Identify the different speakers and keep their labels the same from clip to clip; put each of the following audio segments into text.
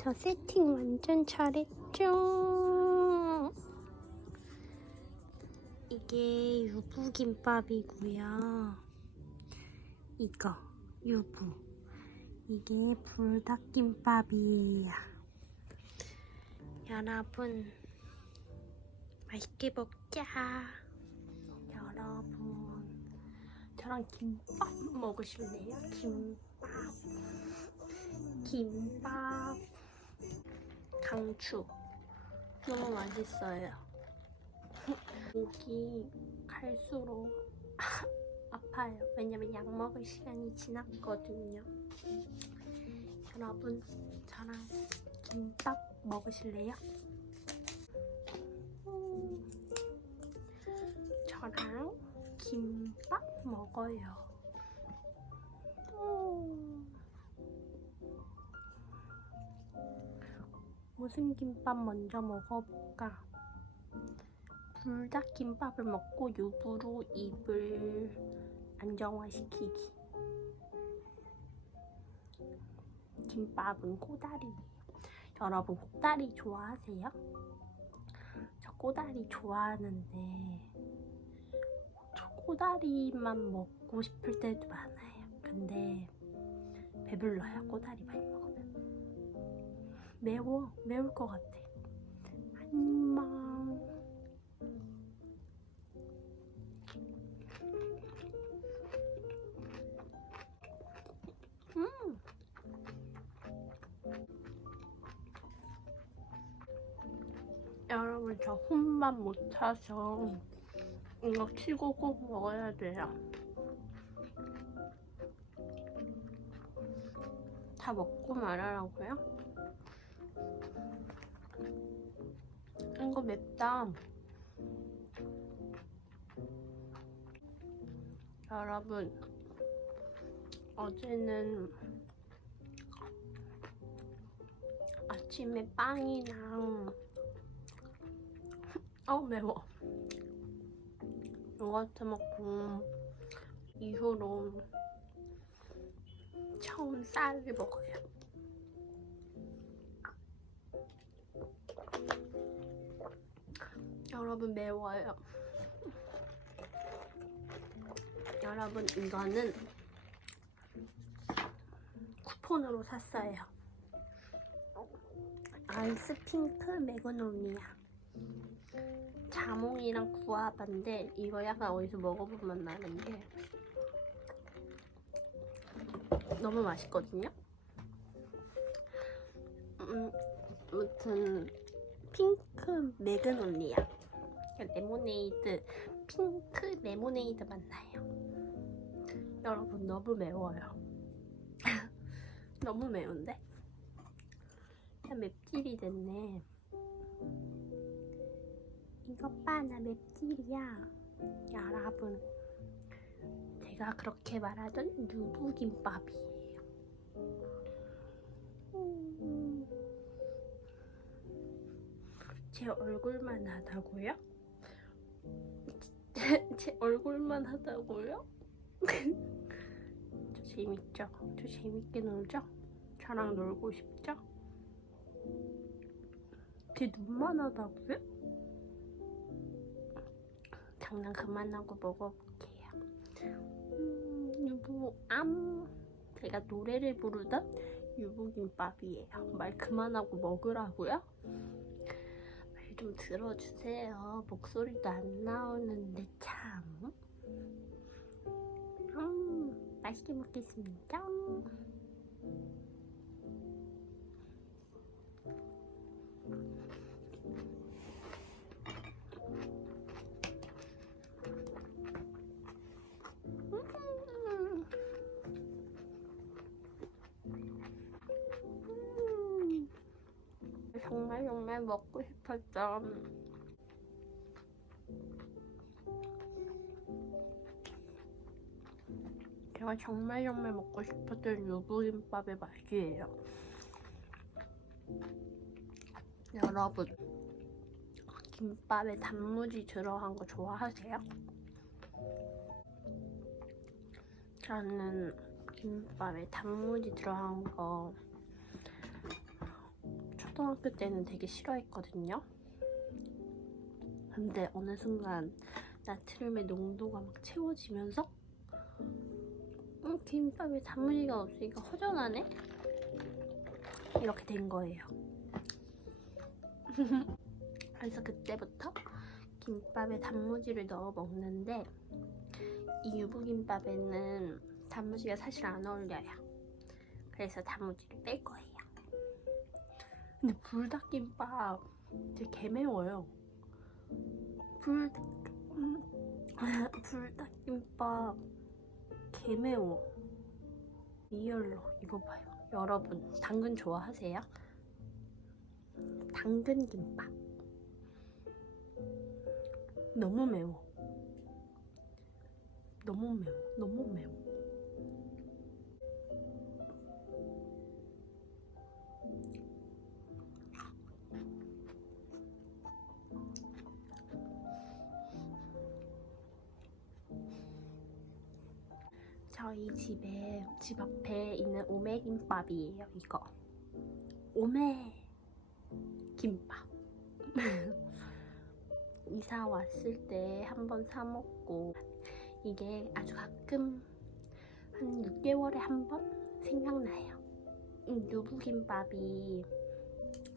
Speaker 1: 저 세팅 완전 잘했죠? 이게 유부김밥이고요. 이거 유부. 이게 불닭김밥이에요. 여러분 맛있게 먹자. 여러분 저랑 김밥 먹으실래요? 김밥. 김밥. 강추. 너무 맛있어요. 목이 갈수록 아파요. 왜냐면 약 먹을 시간이 지났거든요. 여러분, 저랑 김밥 먹으실래요? 음, 저랑 김밥 먹어요. 무슨 김밥 먼저 먹어볼까? 불닭김밥을 먹고 유부로 입을 안정화시키기. 김밥은 꼬다리. 여러분 꼬다리 좋아하세요? 저 꼬다리 좋아하는데 저 꼬다리만 먹고 싶을 때도 많아요. 근데 배불러요. 꼬다리 많이 먹으면. 매워. 매울 것 같아. 한 입만. 음. 여러분 저 혼밥 못 차서 이거 치고 꼭 먹어야 돼요. 다 먹고 말하라고요? 이거 맵다. 여러분 어제는 아침에 빵이랑 어 매워 요거트 먹고 이후로 처음 쌀을 먹어요 여러분 매워요 여러분 이거는 쿠폰으로 샀어요. 아이스 핑크 매그놀리아. 자몽이랑 구아바인데 이거 약간 어디서 먹어본 맛 나는데 너무 맛있거든요. 음, 아무튼 핑크 매그놀리아. 레모네이드 핑크 레모네이드 맛 나요. 여러분 너무 매워요. 너무 매운데? 그냥 맵찔이 됐네. 이것 봐, 나 맵찔이야. 여러분, 제가 그렇게 말하던 유부김밥이에요. 음. 제 얼굴만 하다고요? 제, 제 얼굴만 하다고요? 저 재밌죠? 저 재밌게 놀죠? 저랑 놀고 싶죠? 제 눈만 하다고요? 장난 그만하고 먹어볼게요. 음, 유부 암 제가 노래를 부르던 유부김밥이에요. 말 그만하고 먹으라고요? 말좀 들어주세요. 목소리도 안 나오는데 참. 음, 맛있게 먹겠습니다. 음. 음. 정말 정말 먹고 싶 었죠. 제가 정말 정말 먹고 싶었던 유부김밥의 맛이에요. 여러분, 김밥에 단무지 들어간 거 좋아하세요? 저는 김밥에 단무지 들어간 거 초등학교 때는 되게 싫어했거든요. 근데 어느 순간 나트륨의 농도가 막 채워지면서 음, 김밥에 단무지가 없으니까 허전하네? 이렇게 된 거예요. 그래서 그때부터 김밥에 단무지를 넣어 먹는데 이 유부김밥에는 단무지가 사실 안 어울려요. 그래서 단무지를 뺄 거예요. 근데 불닭김밥 되게 개매워요. 불 음, 불닭김밥 개매워. 리얼로 이거 봐요. 여러분 당근 좋아하세요? 당근 김밥 너무 매워. 너무 매워. 너무 매워. 저희 집에 집 앞에 있는 오메 김밥이에요. 이거 오메 김밥. 이사 왔을 때 한번 사 먹고 이게 아주 가끔 한 6개월에 한 번 생각나요. 음, 유부김밥이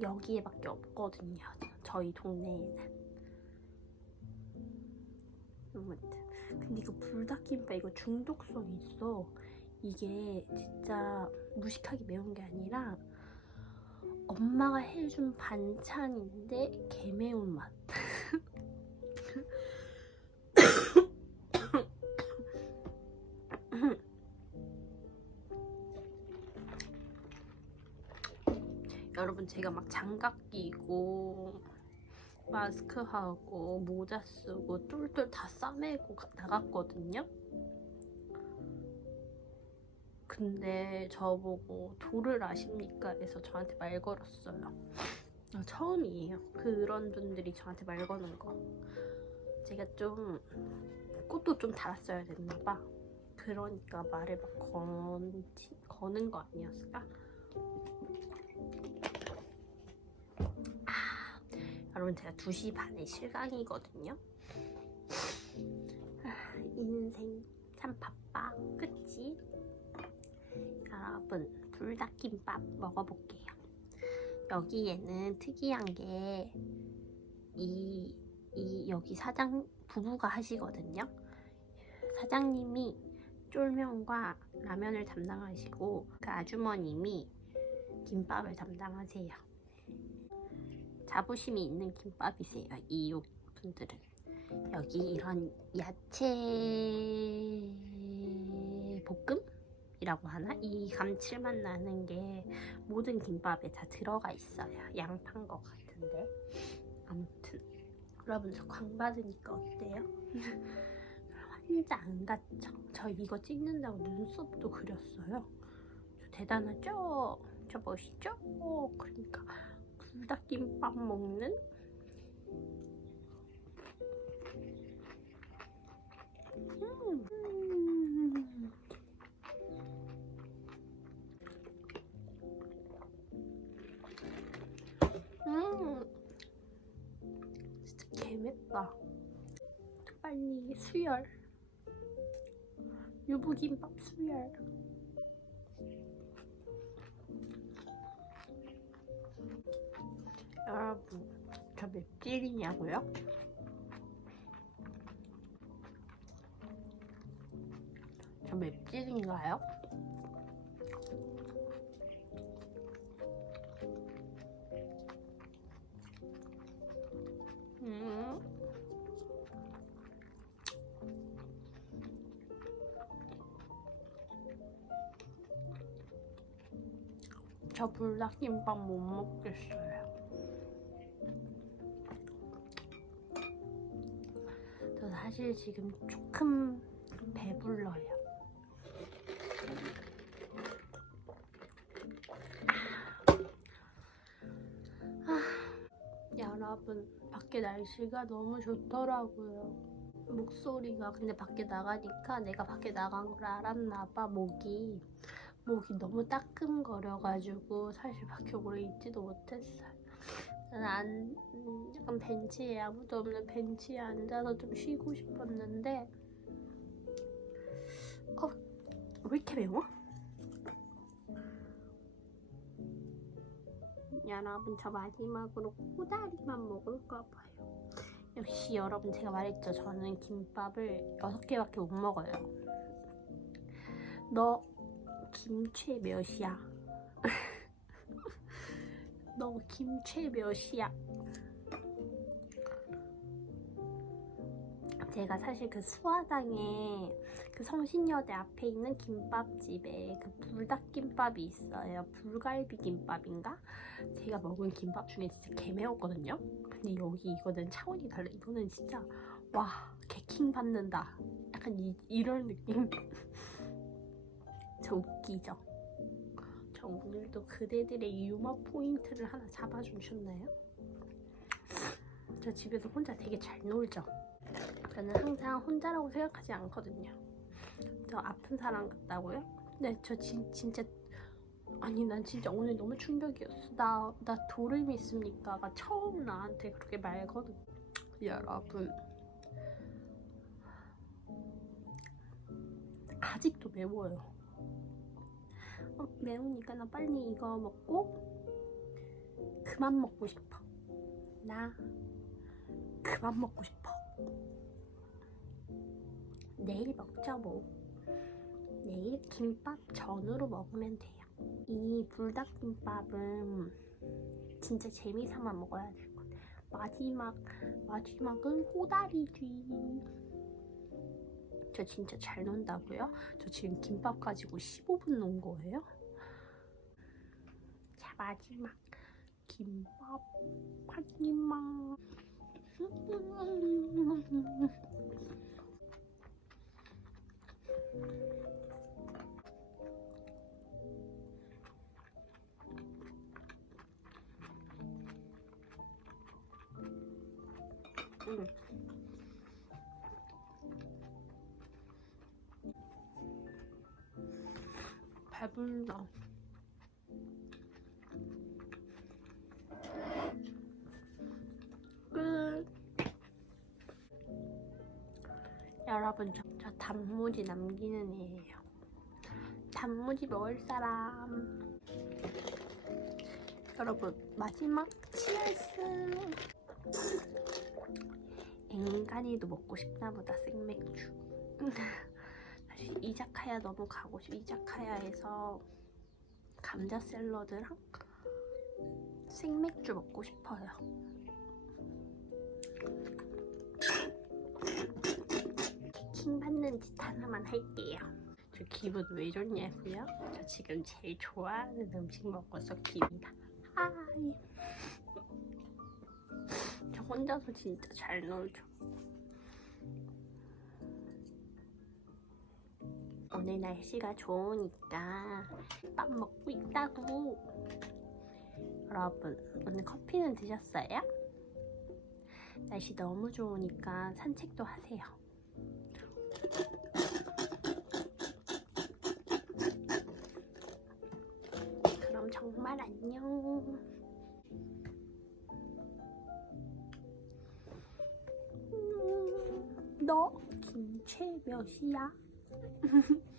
Speaker 1: 여기에밖에 없거든요. 저희 동네에는. 아무튼 근데 이거 불닭김밥 이거 중독성 있어. 이게 진짜 무식하게 매운 게 아니라 엄마가 해준 반찬인데 개매운 맛. 여러분 제가 막 장갑 끼고 마스크 하고 모자 쓰고 똘똘 다 싸매고 가- 나갔거든요. 근데 저보고 돌을 아십니까? 해서 저한테 말 걸었어요. 아, 처음이에요. 그런 분들이 저한테 말 거는 거. 제가 좀 꽃도 좀 달았어야 됐나 봐. 그러니까 말을 막 건, 거는 거 아니었을까? 여러분 제가 2시 반에 실강이거든요. 아, 인생 참 바빠. 그치? 여러분 불닭김밥 먹어볼게요. 여기에는 특이한 게 이 이 여기 사장 부부가 하시거든요. 사장님이 쫄면과 라면을 담당하시고 그 아주머님이 김밥을 담당하세요. 자부심이 있는 김밥이세요. 이 분들은 여기 이런 야채 볶음 이라고 하나? 이 감칠맛 나는 게 모든 김밥에 다 들어가 있어요. 양파인 것 같은데 아무튼 여러분 저 광 받으니까 어때요? 환자 안 같죠? 저 이거 찍는다고 눈썹도 그렸어요. 저 대단하죠? 저 멋있죠? 어, 그러니까 불닭김밥 먹는 음. 음. 음. 진짜 개맵다. 빨리 수혈. 유부김밥 수혈. 여러분, 저 맵찔이냐고요? 저 맵찔인가요? 음. 저 불닭김밥 못 먹겠어요. 사실 지금 조금 배불러요. 아, 여러분, 밖에 날씨가 너무 좋더라고요. 목소리가 근데 밖에 나가니까 내가 밖에 나간 걸 알았나 봐, 목이. 목이 너무 따끔거려가지고 사실 밖에 오래 있지도 못했어요. 저는 안, 음, 약간 벤치에 아무도 없는 벤치에 앉아서 좀 쉬고 싶었는데 어, 왜 이렇게 매워? 여러분 저 마지막으로 꼬다리만 먹을까 봐요. 역시 여러분 제가 말했죠. 저는 김밥을 6개밖에 못 먹어요. 너 김치 몇이야? 너 김치 몇이야? 제가 사실 그 수화당에 그 성신여대 앞에 있는 김밥집에 그 불닭김밥이 있어요. 불갈비 김밥인가? 제가 먹은 김밥 중에 진짜 개매웠거든요. 근데 여기 이거는 차원이 달라. 이거는 진짜 와 개킹 받는다. 약간 이, 이런 느낌. 저 웃기죠? 저 오늘도 그대들의 유머 포인트를 하나 잡아주셨나요? 저 집에서 혼자 되게 잘 놀죠? 저는 항상 혼자라고 생각하지 않거든요. 저 아픈 사람 같다고요? 네, 저 진, 진짜 아니 난 진짜 오늘 너무 충격이었어. 나, 나 도름이 있습니까가 처음 나한테 그렇게 말거든. 여러분 아직도 매워요. 어, 매우니까 나 빨리 이거 먹고 그만 먹고 싶어. 나 그만 먹고 싶어. 내일 먹자 뭐. 내일 김밥 전으로 먹으면 돼요. 이 불닭김밥은 진짜 재미삼아 먹어야 될 것 같아. 마지막 마지막은 꼬다리지. 저 진짜 잘 논다고요? 저 지금 김밥 가지고 15분 논 거예요? 자 마지막 김밥 한 입만. 음. 배불러. 끝. 여러분, 저, 저 단무지 남기는 애예요. 단무지 먹을 사람. 여러분, 마지막 치얼스. 인간이도 먹고 싶나 보다, 생맥주. 사실 이자카야 너무 가고 싶. 이자카야에서 감자 샐러드랑 생맥주 먹고 싶어요. 킹 받는 짓 하나만 할게요. 저 기분 왜 좋냐고요? 저 지금 제일 좋아하는 음식 먹어서 기분이다. 하이. 저 혼자서 진짜 잘 놀죠. 오늘 날씨가 좋으니까 밥 먹고 있다고. 여러분, 오늘 커피는 드셨어요? 날씨 너무 좋으니까 산책도 하세요. 그럼 정말 안녕. 음, 너 김치 몇이야?